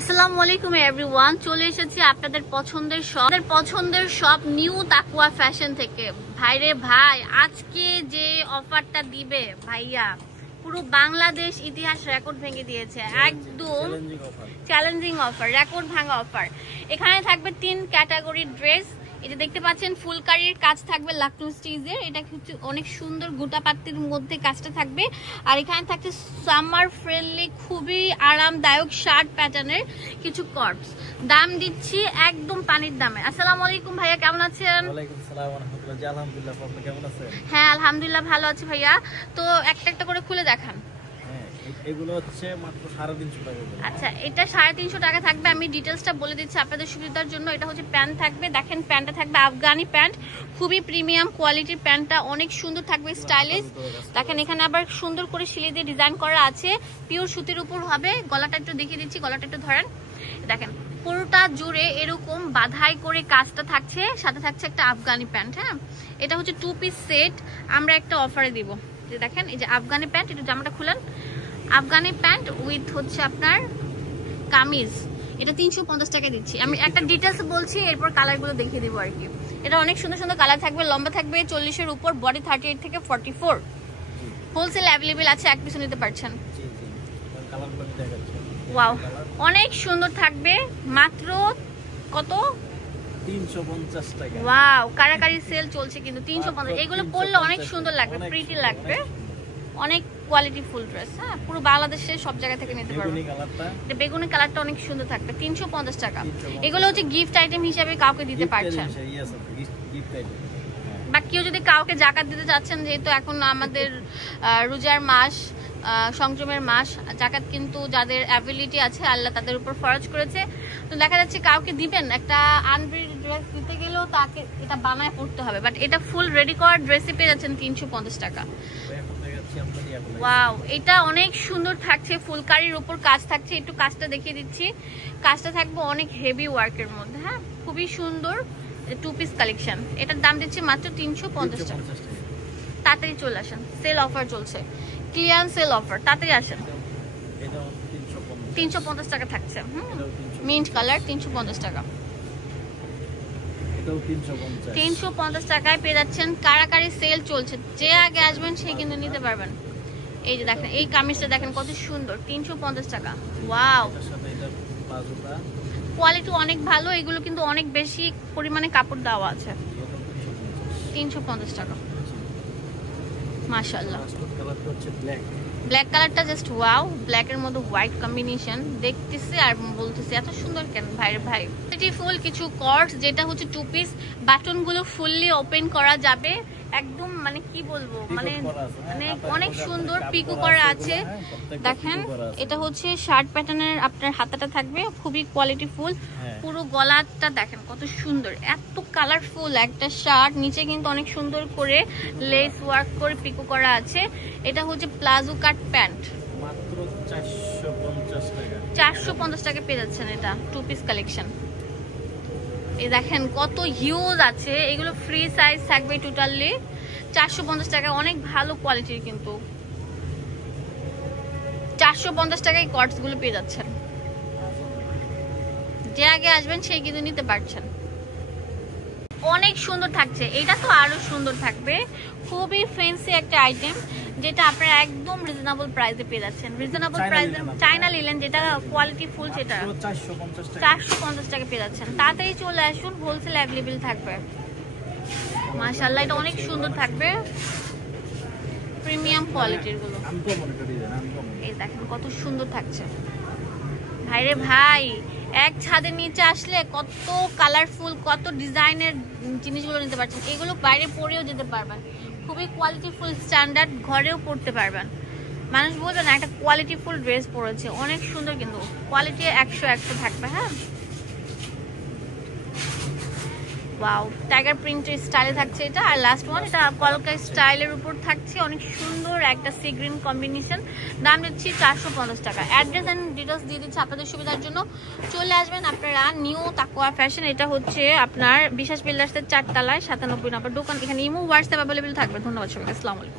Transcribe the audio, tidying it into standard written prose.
আসসালামু আলাইকুম এভরিওয়ান, চলে এসেছি আপনাদের পছন্দের শপ নিউ তাকুয়া ফ্যাশন থেকে। ভাইরে ভাই, আজকে যে অফারটা দিবে ভাইয়া পুরো বাংলাদেশ ইতিহাস রেকর্ড ভেঙে দিয়েছে। একদম চ্যালেঞ্জিং অফার, রেকর্ড ভাঙা অফার। এখানে থাকবে 3 ক্যাটাগরির ড্রেস। এটা দেখতে পাচ্ছেন ফুলকারির কাজ থাকবে লাকটু স্টিচের, এটা হচ্ছে অনেক সুন্দর গোটাপাত্তির মধ্যে কাজটা থাকবে। আর এখানে থাকছে সামার ফ্রেন্ডলি খুবই আরামদায়ক শার্ট প্যাটার্নের কিছু কর্পস। দাম দিচ্ছি একদম পানির দামে। আসসালামু আলাইকুম ভাইয়া, কেমন আছেন? ওয়ালাইকুম আসসালাম ওয়া রাহমাতুল্লাহি। আলহামদুলিল্লাহ, আপনি কেমন আছেন? হ্যাঁ আলহামদুলিল্লাহ ভালো আছি ভাইয়া। তো একটা একটা করে খুলে দেখান। এগুলো হচ্ছে মাত্র 350 টাকা। আচ্ছা, এটা 350 টাকা থাকবে। আমি ডিটেইলসটা বলে দিচ্ছি আপনাদের সুবিধার জন্য। এটা হচ্ছে প্যান্ট থাকবে, দেখেন প্যান্টটা থাকবে আফগানি প্যান্ট, খুবই প্রিমিয়াম কোয়ালিটির প্যান্টটা, অনেক সুন্দর থাকবে, স্টাইলিশ। দেখেন এখানে আবার সুন্দর করে সিলাই দিয়ে ডিজাইন করা আছে, পিওর সুতির উপর হবে। গলাটা একটু দেখিয়ে দিচ্ছি, গলাটা একটু ধরেন। দেখেন পুরোটা জুড়ে এরকম বাধাই করে কাজটা থাকছে, সাথে থাকছে একটা আফগানি প্যান্ট। হ্যাঁ, এটা হচ্ছে 2 পিস সেট আমরা একটা অফারে দিব। যে দেখেন এই যে আফগানি প্যান্ট, একটু জামাটা খুলেন। আফগানি প্যান্ট উইথ হচ্ছে আপনার কামিজ, এটা 350 টাকা দিচ্ছি। আমি একটা ডিটেলস বলছি, এরপর কালারগুলো দেখিয়ে দিব আর কি। এটা অনেক সুন্দর সুন্দর কালার থাকবে, লম্বা থাকবে 40-এর উপর, বডি 38 থেকে 44। হোলসেল অ্যাভেলেবেল আছে, এক পিস নিতে পারছেন। ওয়াও, অনেক সুন্দর থাকবে। মাত্র কত? 350 টাকা। ওয়াও, কারাকারি সেল চলছে কিন্তু 350। এগুলো পরলে অনেক সুন্দর লাগবে, প্রিটি লাগবে, অনেক কোয়ালিটি ফুল ড্রেস। হ্যাঁ, পুরো বাংলাদেশে সব জায়গা থেকে নিতে পারবেন। এটা বেগুনি কালারটা অনেক সুন্দর থাকবে, 350 টাকা। এগুলো হচ্ছে গিফট আইটেম হিসেবে কাউকে দিতে পারছেন, বা কেউ যদি কাউকে জাকাত দিতে চাচ্ছেন, যেহেতু এখন আমাদের রোজার মাস, সংযমের মাস, জাকাত কিন্তু যাদের অ্যাবিলিটি আছে আল্লাহ তাদের উপর ফরজ করেছে। তো দেখা যাচ্ছে কাউকে দিবেন, একটা আনব্রিড ড্রেস দিতে গেলেও তাকে এটা বানায় পড়তে হবে, বাট এটা ফুল রেডি করা ড্রেসে পেয়ে যাচ্ছেন 350 টাকা। ওয়াও, এটা অনেক সুন্দর থাকছে, ফুলকারির উপর কাজ থাকছে। একটু কাজটা দেখিয়ে দিচ্ছি, কাজটা থাকবে অনেক হেভি ওয়ার্কের মধ্যে। হ্যাঁ, খুবই সুন্দর 2 পিস কালেকশন। এটার দাম দিচ্ছি মাত্র 350 টাকা। তাড়াতাড়ি চলে আসেন, সেল অফার চলছে, ক্লিয়ারেন্স সেল অফার, তাড়াতাড়ি আসেন। 350 টাকা থাকছে। মিন্ট কালার 350 টাকা। 350 টাকায় পেয়ে যাচ্ছেন। কারাকারি সেল চলছে, যে আগে আসবেন সে কিন্তু নিতে পারবেন। এই যে দেখেন এই কামিজটা দেখেন কত সুন্দর, 350 টাকা। ওয়াও, কোয়ালিটি অনেক ভালো, এগুলো কিন্তু অনেক বেশি পরিমাণে কাপড় দেওয়া আছে। 350 টাকা, মাশাআল্লাহ। ব্ল্যাক কালারটা জাস্ট ওয়াও, ব্ল্যাকের মধ্যে হোয়াইট কম্বিনেশন দেখতেছি আর বলতেছি এত সুন্দর কেন ভাইরে ভাই। ফুল কিছু কর্ডস, যেটা হচ্ছে 2 পিস, বাটনগুলো ফুললি ওপেন করা যাবে একদম, মানে কি বলবো, মানে অনেক সুন্দর পিকো করা আছে। দেখেন এটা হচ্ছে শার্ট প্যাটার্নের, আপনার হাতাটা থাকবে খুবই কোয়ালিটি ফুল। পুরো গলাটা দেখেন কত সুন্দর, এত কালারফুল একটা শার্ট। নিচে কিন্তু অনেক সুন্দর করে লেস ওয়ার্ক করে পিকো করা আছে। এটা হচ্ছে প্লাজো কাট প্যান্ট, মাত্র 450 টাকা। 450 টাকা পেয়ে যাচ্ছেন এটা 2 পিস কালেকশন। এই দেখেন কত হিউজ আছে, এগুলো ফ্রি সাইজ থাকবে টোটালি। 450 টাকা, অনেক ভালো কোয়ালিটির কিন্তু। 450 টাকায় কর্ডস গুলো পেয়ে যাচ্ছেন। যে আগে আসবেন সেই কিন্তু নিতে পারছেন। অনেক সুন্দর থাকছে, এটা তো আরো সুন্দর থাকবে। খুবই ফ্যান্সি একটা আইটেম, যেটা আপনারা একদম রিজনেবল প্রাইসে পেয়ে যাচ্ছেন। রিজনেবল প্রাইসে চায়না লিলেন, যেটা কোয়ালিটি ফুল, সেটা 450 টাকা পেয়ে যাচ্ছেন। তাড়াতাড়ি চলে আসুন, হোলসেল অ্যাভেলেবেল থাকবে। মাশাআল্লাহ, এটা অনেক সুন্দর থাকবে, প্রিমিয়াম কোয়ালিটির গুলো। এই দেখেন কত সুন্দর থাকছে ভাইরে ভাই। এক ছাদের নিচে আসলে কত কালারফুল, কত ডিজাইনের জিনিসগুলো নিতে পারছেন। এগুলো বাইরে পরেও যেতে পারবেন, খুবই কোয়ালিটিফুল, স্ট্যান্ডার্ড, ঘরেও পরতে পারবেন। মানুষ বলবে না একটা কোয়ালিটিফুল ড্রেস পরেছে, অনেক সুন্দর কিন্তু কোয়ালিটি 100 থাকবে। হ্যাঁ, ওয়াও, টাইগার প্রিন্টের স্টাইলে থাকছে এটা। আর লাস্ট ওয়ান, এটা কলকা স্টাইলের উপর থাকছে, অনেক সুন্দর একটা সি গ্রিন কম্বিনেশন। দাম দিচ্ছি 450 টাকা। অ্যাড্রেস এন্ড ডিটেলস দিয়ে দিচ্ছি আপনাদের সুবিধার জন্য। চলে আসবেন আপনারা নিউ তাকুয়া ফ্যাশন। এটা হচ্ছে আপনার বিশ্বাস বিল্ডার্সের 4 তলায় 97 নম্বর দোকান। এখানে ইমো হোয়াটসঅ্যাপ অ্যাভেলেবেল থাকবে। ধন্যবাদ সবাইকে, আসসালামু আলাইকুম।